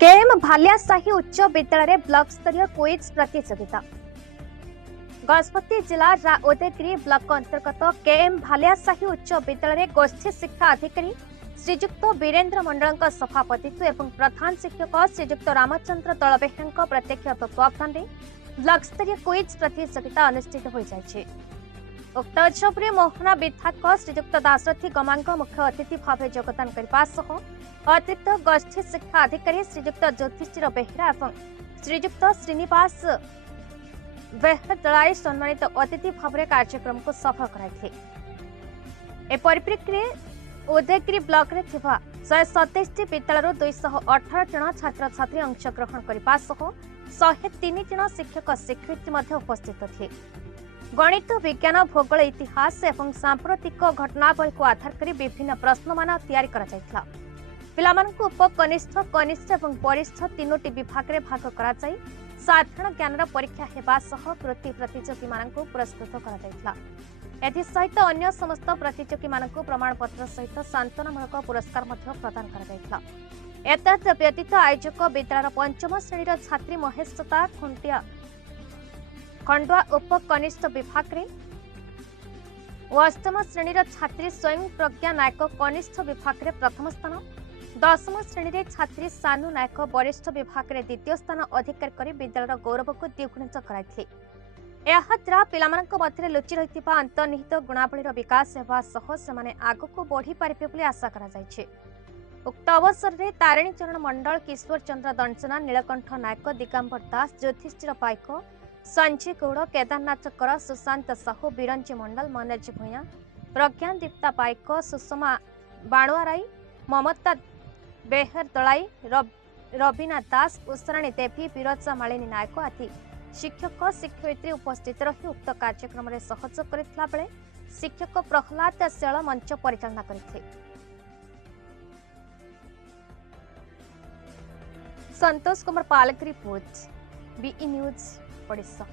KM भालियासाही उच्च विद्यालय block स्तरीय क्विज प्रतियोगिता गजपति जिला उदयगिरी ब्लॉक अंतर्गत केएम भालियासाही उच्च विद्यालय गोष्ठी शिक्षा अधिकारी श्रीजुक्त वीरेन्द्र मंडल सभापतित्व एवं प्रधान शिक्षक श्रीजुक्त रामचंद्र दलबेहरा प्रत्यक्ष तत्वावधान में ब्लॉक स्तरीय क्विज प्रतियोगिता अनुष्ठित हो जाए। उक्त उत्सव में मोहना विधायक श्रीजुक्त दाशरथी गमांग मुख्य अतिथि भाव योगदान करने अतिरिक्त गोष्ठी शिक्षा अधिकारी श्रीजुक्त ज्योतिषीर बेहरा और श्रीजुक्त श्रीनिवास बेहरदलाई सम्मानित अतिथि भाव कार्यक्रम को सफल कराई। परिप्रेक्षी उदयगिरी ब्लॉक रे 127 विद्यालय 218 जन छात्र छात्री अंशग्रहण करने 103 जन शिक्षक शिक्षयित्री उपस्थित थे। गणित विज्ञान भूगोल इतिहास और सांप्रतिक घटनावली को आधार कर विभिन्न प्रश्नमान तैयारी करा जायथिला। पिलामानंकु उपकनिष्ठ कनिष्ठ और वरिष्ठ तीनोटी विभाग में भाग कराई साधारण ज्ञान परीक्षा हेबा सह कृति प्रतियोगी मानंकु पुरस्कृत करा जायथिला। एथिसहित अन्य समस्त प्रतियोगी मानंकु प्रमाणपत्र सहित सांत्वनामूलक पुरस्कार प्रदान करा जायथिला। एतद व्यतीत आयोजक विद्यालय पंचम श्रेणी छात्री महेशता खंडुआ उपकनिष्ठ विभाग में और अष्टम श्रेणी छात्री स्वयं प्रज्ञा नायक कनिष्ठ विभाग में प्रथम स्थान, दशम श्रेणी छात्री सानू नायक वरिष्ठ विभाग में द्वितीय स्थान अधिकार कर विद्यालय गौरव को द्विगुणित कराई। याद्वारा पिलामानंक मध्य लुचि रही अंतर्निहित गुणावलीर विकास होगा सह से आगक बढ़ी पारे आशा करा जायछि। उक्त अवसर में तारिणी चरण मंडल, किशोर चंद्र दंसना, नीलकंठ नायक, दिगंबर दास, ज्योतिषीर पाइक, संजय गौड़, केदारनाथ कर, सुशांत साहू, बिरंजी मंडल, मनोज भूया, प्रज्ञान दीप्ता पाइक, सुषमा बाणुआराई, ममता बेहरदलाई, रवीना दास, उषराणी देवी, विरजा मालिनी नायक आदि शिक्षक शिक्षयित्री उपस्थित रही उक्त कार्यक्रम में सहयोग करथिला बेले शिक्षक प्रहलाद शेल मंच परिचालना करथिले। संतोष कुमार पालक रिपोर्ट, बीई न्यूज ओडिशा।